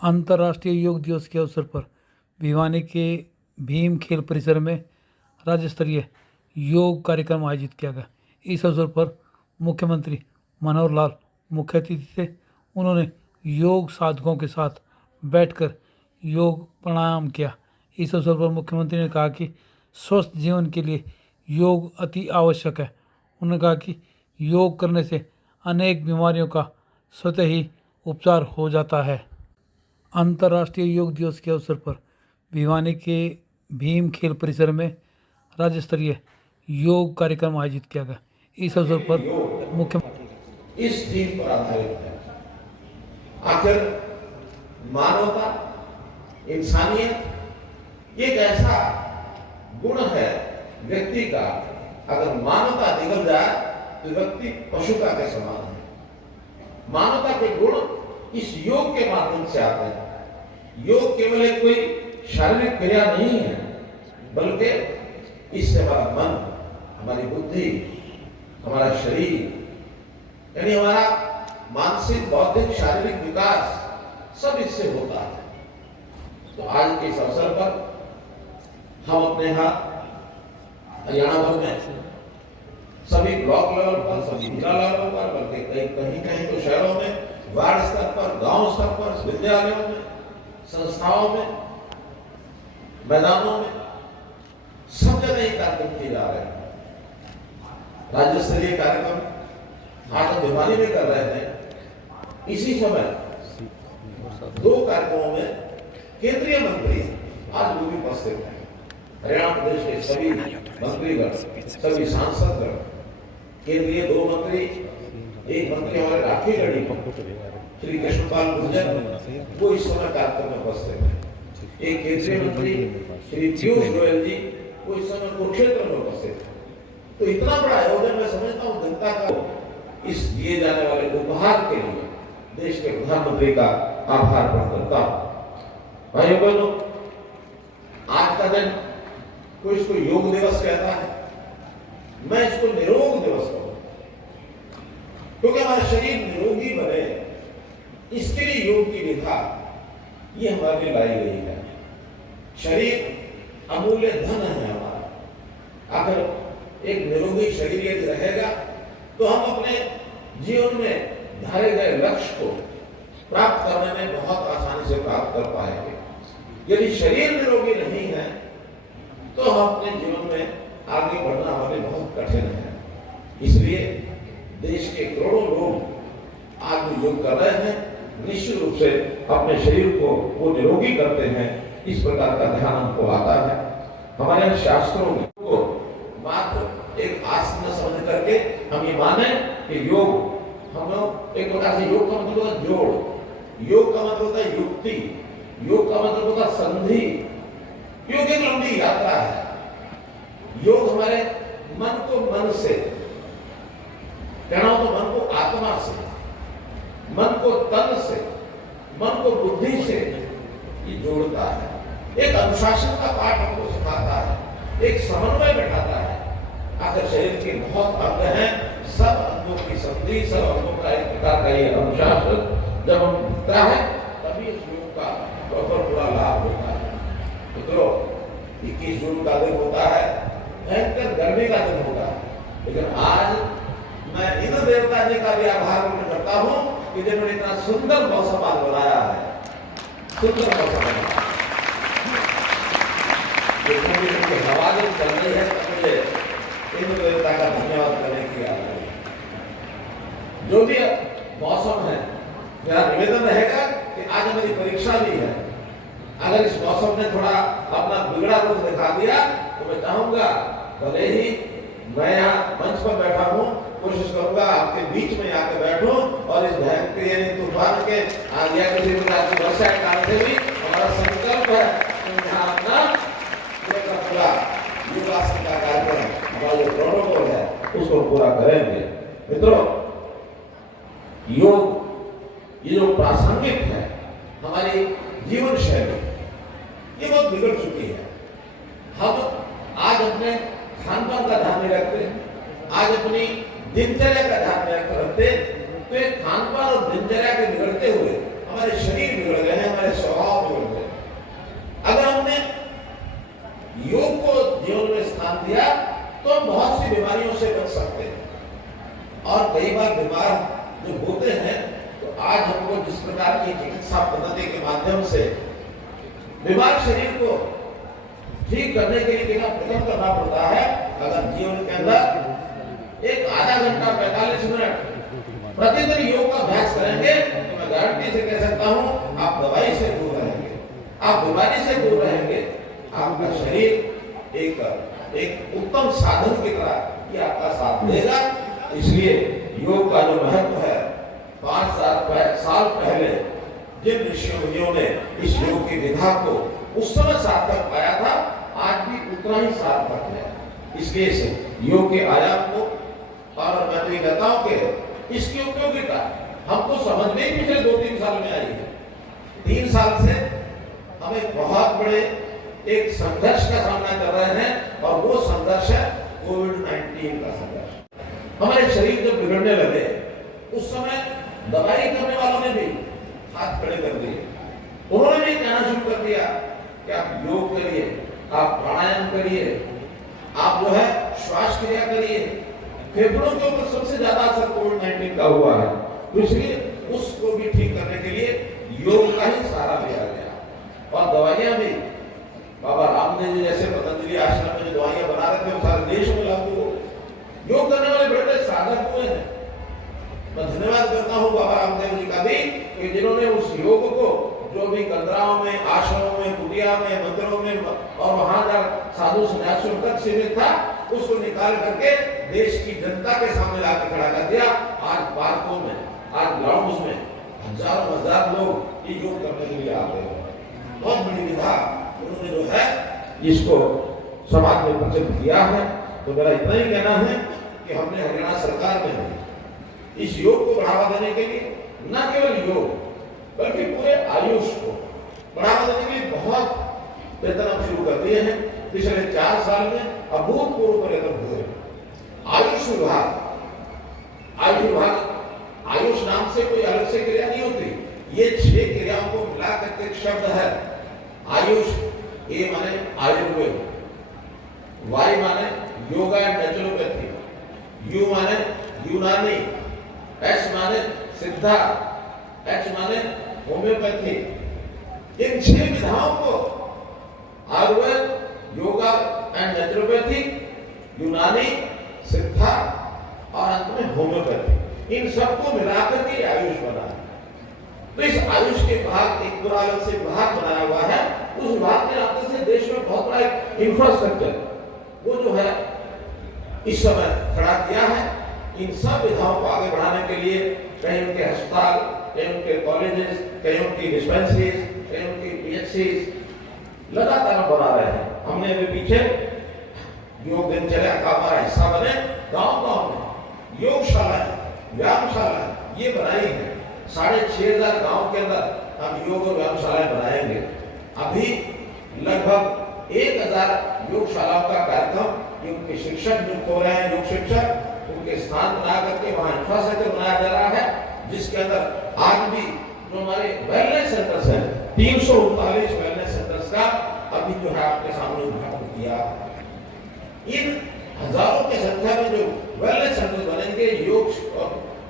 अंतर्राष्ट्रीय योग दिवस के अवसर पर भिवानी के भीम खेल परिसर में राज्य स्तरीय योग कार्यक्रम आयोजित किया गया। इस अवसर पर मुख्यमंत्री मनोहर लाल मुख्य अतिथि थे। उन्होंने योग साधकों के साथ बैठकर योग प्राणायाम किया। इस अवसर पर मुख्यमंत्री ने कहा कि स्वस्थ जीवन के लिए योग अति आवश्यक है। उन्होंने कहा कि योग करने से अनेक बीमारियों का स्वतः ही उपचार हो जाता है। अंतर्राष्ट्रीय योग दिवस के अवसर पर भिवानी के भीम खेल परिसर में राज्य स्तरीय योग कार्यक्रम आयोजित किया गया। इस अवसर पर मुख्य इस थीम पर आधारित है। आखिर मानवता, इंसानियत एक ऐसा गुण है व्यक्ति का, अगर मानवता निकल जाए तो व्यक्ति पशुता के समान है। मानवता के गुण इस योग के माध्यम से आते हैं। योग केवल एक कोई शारीरिक क्रिया नहीं है, बल्कि इससे हमारा मन, हमारी बुद्धि, हमारा शरीर, यानी हमारा मानसिक, बौद्धिक, शारीरिक विकास सब इससे होता है। तो आज के इस अवसर पर हम अपने यहाँ हरियाणा भर में सभी ब्लॉक लेवल पर, सभी जिला लेवल पर, बल्कि कहीं कहीं तो शहरों में, वार्ड स्तर पर, गांव स्तर पर, विद्यालयों में, संस्थाओं में, मैदानों में, सब जगह ये कार्यक्रम किए जा रहे हैं। राज्य स्तरीय कार्यक्रम आज हम भिवानी में कर रहे हैं। इसी समय दो कार्यक्रमों में केंद्रीय मंत्री आज भी उपस्थित हैं। हरियाणा प्रदेश के सभी मंत्रीगण, सभी सांसदगण, केंद्रीय दो मंत्री, एक मंत्री हमारे राखी गढ़ी श्री कृष्णपाल गुर्जर, वो इस समय कार्यक्रम में उपस्थित है। एक केंद्रीय मंत्री श्री पीयूष गोयल जी, वो इस समय कुरुक्षेत्र में उपस्थित है। तो इतना बड़ा आयोजन मैं समझता हूँ जनता को इस दिए जाने वाले उपहार के लिए देश के प्रधानमंत्री का आभार व्यक्त करता हूँ। भाइयों बहनों, आज का दिन कोई इसको योग दिवस कहता है, मैं इसको निरोग दिवस कहूँ, क्योंकि हमारा शरीर निरोगी बने इसके लिए योग की विधा ये हमारे लिए लाई गई है। शरीर अमूल्य धन है हमारा। अगर एक निरोगी शरीर यदि रहेगा तो हम अपने जीवन में धारे गए लक्ष्य को प्राप्त करने में बहुत आसानी से प्राप्त कर पाएंगे। यदि शरीर निरोगी नहीं है तो हम अपने जीवन में आगे बढ़ना हमारे लिए बहुत कठिन है। इसलिए देश के करोड़ों लोग आज जो योग कर रहे हैं, निश्चित रूप से अपने शरीर को वो निरोगी करते हैं। इस प्रकार का ध्यान हमको आता है। हमारे शास्त्रों में को मात्र एक आसन समझ करके हम ये माने कि योग, हम लोग एक प्रकार से योग का मतलब होता है जोड़, योग का मतलब होता है युक्ति, योग का मतलब होता है संधि। योग एक लंबी यात्रा है। योग हमारे मन को मन से, कहना हो तो मन को आत्मा से, मन को तन से, मन को बुद्धि से ये जोड़ता है। एक अनुशासन का पाठ हमको सिखाता है, एक समन्वय बैठाता है। आखिर शरीर के बहुत अंग हैं, सब अंगों की संधि, सब अंगों का एक प्रकार का ये अनुशासन जब हम दिखता है तभी इस योग का प्रॉपर पूरा लाभ होता है। मित्रों, 21 जून का दिन होता है, भयंकर गर्मी का दिन होता है, लेकिन आज मैं इंद्र देवता जी का भी आभार व्यक्त करता हूँ कि जिन्होंने इतना सुंदर मौसम आज बनाया है। सुंदर मौसम हवा जो चल रही है, मुझे इंद्र देवता का धन्यवाद करने की याद है। जो भी मौसम है, मेरा निवेदन रहेगा कि आज मेरी परीक्षा भी है। अगर इस मौसम ने थोड़ा अपना बिगड़ा रूप दिखा दिया तो मैं चाहूंगा, भले ही मैं यहाँ मंच पर बैठा हूँ, कोशिश करूंगा आपके बीच में आके बैठूं और इस भयंकर तूफान के आगे किसी प्रकार की वर्षा के कारण से भी हमारा संकल्प है कि यहाँ अपना पूरा योगासन का कार्यक्रम, हमारा जो प्रोटोकॉल है उसको पूरा करेंगे। मित्रों, योग ये जो प्रासंगिक है, हमारी जीवन शैली ये बहुत बिगड़ चुकी है। हम आज अपने खान पान का ध्यान नहीं रखते, आज अपनी दिनचर्या का ध्यान रखते, तो खान पान और दिनचर्या के बिगड़ते हुए हमारे शरीर बिगड़ गए हैं, हमारे चिकित्सा पद्धति के माध्यम से बीमार शरीर को ठीक करने के लिए कितना प्रयत्न करना पड़ता है। अगर जीवन के अंदर एक आधा घंटा 45 मिनट प्रतिदिन योग का अभ्यास करेंगे तो मैं गारंटी से कह सकता हूं आप दवाई से दूर रहेंगे, आप बीमारी से दूर रहेंगे। आपका शरीर एक उत्तम साधन की तरह ये आपका साथ देगा। इसलिए योग का जो महत्व है, 5 साल पहले जिन ऋषियों ने इस योग की विधा को उस समय सार्थक पाया था, आज भी उतना ही सार्थक है। इसलिए से योग के आयाम को, और मैं तो ये कहता हूं कि इसकी उपयोगिता हमको समझ में पिछले 2-3 साल में आई है। 3 साल से हम एक बहुत बड़े एक संघर्ष का सामना कर रहे हैं, और वो संघर्ष है कोविड-19 का संघर्ष। हमारे शरीर जब बिगड़ने लगे उस समय दवाई करने वालों ने भी हाथ खड़े कर दिए। उन्होंने भी कहना शुरू कर दिया कि आप योग करिए, आप प्राणायाम करिए, आप जो है श्वास क्रिया करिए। फेफड़ों के ऊपर सबसे ज्यादा असर कोविड-19 का हुआ है, तो इसलिए उसको भी ठीक करने के लिए योग का ही सहारा लिया गया। और दवाइयां भी बाबा रामदेव जी जैसे पतंजलि आश्रम में जो दवाइयां बना रहे थे वो सारे देश में लागू हो। योग करने वाले बड़े बड़े साधक हुए हैं। मैं धन्यवाद करता हूँ बाबा रामदेव जी का भी कि जिन्होंने उस योग को जो भी कंदराओं में, आश्रमों में, कुटिया में, मंदिरों में और वहां जा साधु सन्यासियों तक सीमित था, उसको निकाल करके देश की जनता के सामने लाकर खड़ा कर दिया। आज पार्कों में, आज ग्राउंड्स में हजारों हजार लोग ये योग करने के लिए आते हैं। बहुत बड़ी विधा उन्होंने जो है इसको समाज में प्रचलित किया है। तो मेरा इतना ही कहना है कि हमने हरियाणा सरकार में इस योग को बढ़ावा देने के लिए न केवल योग बल्कि पूरे आयुष को बढ़ावा देने के लिए बहुत प्रयत्न शुरू कर दिए हैं। पिछले 4 साल में अभूतपूर्व प्रयत्न हुए। आयुष विभाग, आयुष नाम से कोई अलग से क्रिया नहीं होती। ये 6 क्रियाओं को मिला करके एक शब्द है आयुष। ए माने आयुर्वेद, वाई माने योगा एंड नेचुरोपैथी, यू माने यूनानी, एस माने सिद्धा, एच माने होम्योपैथी। इन 6 विधाओं को आयुर्वेद, योगा एंड नेचुरोपैथी, यूनानी, सिद्धा और अंत में होम्योपैथी, इन सबको मिलाकर के आयुष बना है। तो इस आयुष के भाग एक पूरा अलग से विभाग बनाया हुआ है। उस विभाग के नाते से देश में बहुत बड़ा इंफ्रास्ट्रक्चर वो जो है इस समय खड़ा किया है। इन सब विधाओं को आगे बढ़ाने के लिए कहीं उनके अस्पताल, कहीं उनके कॉलेजेस, कहीं उनकी डिस्पेंसरीज, कहीं उनकी पीएचसीज लगातार बना रहे हैं। हमने अभी पीछे योग दिनचर्या का हमारा हिस्सा बने गांव-गांव में योगशालाएं, व्यायामशालाएं ये बनाई है। 6500 गांव के अंदर हम योग और व्यायामशालाएं बनाएंगे। अभी लगभग 1000 योगशालाओं का कार्यक्रम, उनके शिक्षक नियुक्त हो रहे हैं, योग शिक्षक, उनके स्थान बना करके वहां इंफ्रास्ट्रक्चर बनाया जा रहा है, जिसके अंदर आज भी जो हमारे वेलनेस सेंटर्स हैं, 339 वेलनेस सेंटर्स का अभी जो है आपके सामने उद्घाटन किया। इन हजारों की संख्या में जो वेलनेस सेंटर्स बनेंगे, योग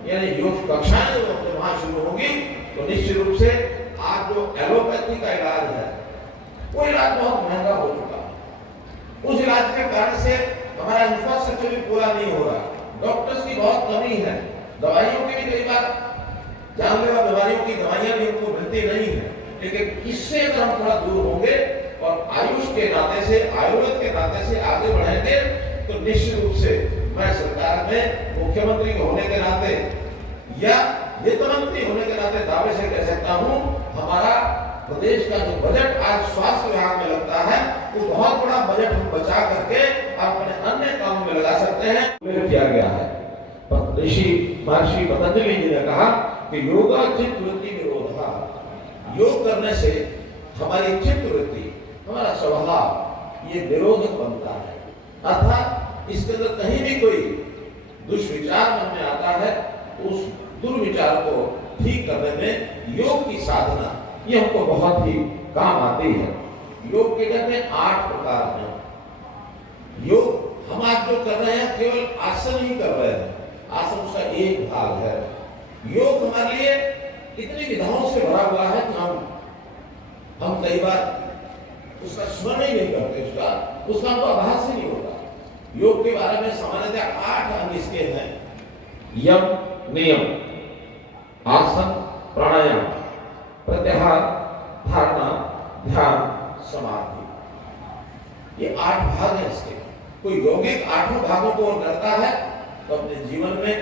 यानी योग कक्षाएं जो वहां शुरू होगी, तो निश्चित रूप से आज जो एलोपैथी का इलाज है वो इलाज बहुत महंगा हो चुका है। उस इलाज के कारण से हमारा इंफ्रास्ट्रक्चर भी पूरा नहीं हो रहा, डॉक्टर्स की बहुत कमी है, दवाइयों की भी कई बार जानलेवा बीमारियों की दवाइयां भी उनको मिलती नहीं है। लेकिन इससे अगर हम थोड़ा दूर होंगे और आयुष के नाते से, आयुर्वेद के नाते से आगे बढ़ेंगे, तो निश्चित रूप से मैं सरकार में मुख्यमंत्री होने के नाते या वित्त मंत्री होने के नाते दावे से कह सकता हूं, हमारा प्रदेश का जो बजट आज स्वास्थ्य विभाग में लगता है वो बहुत बड़ा बजट हम बचा करके अपने अन्य कामों में लगा सकते हैं। किया गया है ऋषि महर्षि पतंजलि जी ने कहा कि योगा चित्त वृत्ति निरोधा, योग करने से हमारी चित्त वृत्ति, हमारा स्वभाव ये निरोधक बनता है। अर्थात इसके अंदर कहीं भी कोई दुष्विचार मन में आता है, उस दुर्विचार को ठीक करने में योग की साधना ये हमको बहुत ही काम आती है। योग के कहते हैं 8 प्रकार हैं। योग हम आज जो कर रहे हैं केवल आसन ही कर रहे हैं, आसन उसका एक भाग है। योग हमारे लिए इतनी विधाओं से भरा हुआ है कि कई बार उसका स्मरण ही नहीं करते, उसका हमको आभास ही नहीं होता। योग के बारे में सामान्यतः 8 अंग इसके हैं: यम, नियम, आसन, प्राणायाम, प्रत्याहार, धारणा, ध्यान, समाधि। ये 8 भाग हैं इसके। कोई यौगिक 8 भागों को करता है तो अपने जीवन में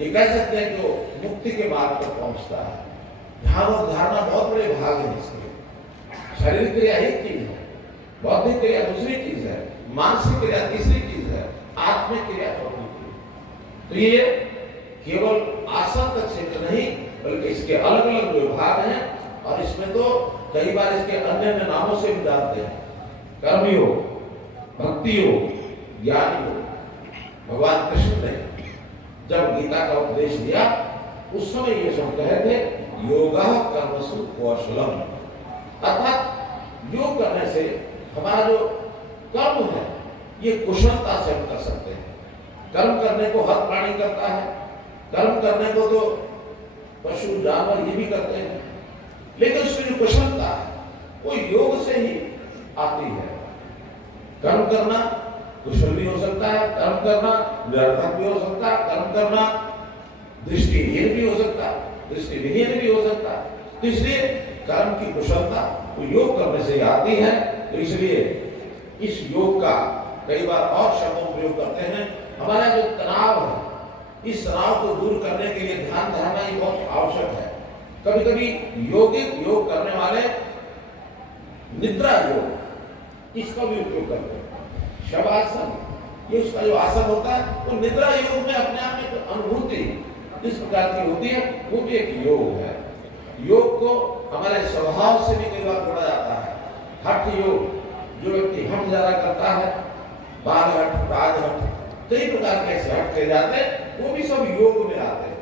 ये कह सकते हैं कि वो मुक्ति के मार्ग पर पहुंचता है। ध्यान और धारणा बहुत बड़े भाग हैं इसके। शारीरिक क्रिया एक चीज है, बौद्धिक क्रिया दूसरी चीज है, मानसिक क्रिया तीसरी चीज है, आत्मिक क्रिया चौथी चीज। तो ये केवल आसन तक सीमित नहीं, बल्कि इसके अलग अलग विभाग हैं और इसमें तो कई बार इसके अन्य अन्य नामों से भी जानते हैं। कर्मयोग, भक्ति योग, ज्ञान योग। भगवान कृष्ण ने जब गीता का उपदेश दिया उस समय ये सब कहे थे, योगः कर्मसु कौशलम, अर्थात योग करने से हमारा जो कर्म है ये कुशलता से हम कर सकते हैं। कर्म करने को हर प्राणी करता है, कर्म करने को तो पशु जानवर ये भी करते हैं, लेकिन उसकी जो कुशलता है वो योग से ही आती है। कर्म करना कुशल भी हो सकता है, कर्म करना निरर्थक भी हो सकता है, कर्म करना दृष्टिहीन भी हो सकता है, दृष्टिविहीन भी हो सकता है। तो इसलिए कर्म की कुशलता वो योग करने से आती है। तो इसलिए इस योग का कई बार और शब्दों का प्रयोग करते हैं। हमारा जो तनाव है, इस तनाव को दूर करने के लिए ध्यान धारणा ये बहुत आवश्यक है। कभी कभी यौगिक योग करने वाले निद्रा योग इसका भी उपयोग करते हैं। शवासन, ये उसका जो आसन होता है वो निद्रा योग में अपने आप में अनुभूति जिस प्रकार की होती है वो भी एक योग है। योग को हमारे स्वभाव से भी कई बार जोड़ा जाता है। हठ योग, जो व्यक्ति हठ ज्यादा करता है, बाल हठ, राज हठ, कई प्रकार के ऐसे हठ किए जाते हैं, वो भी सब योग में आते हैं।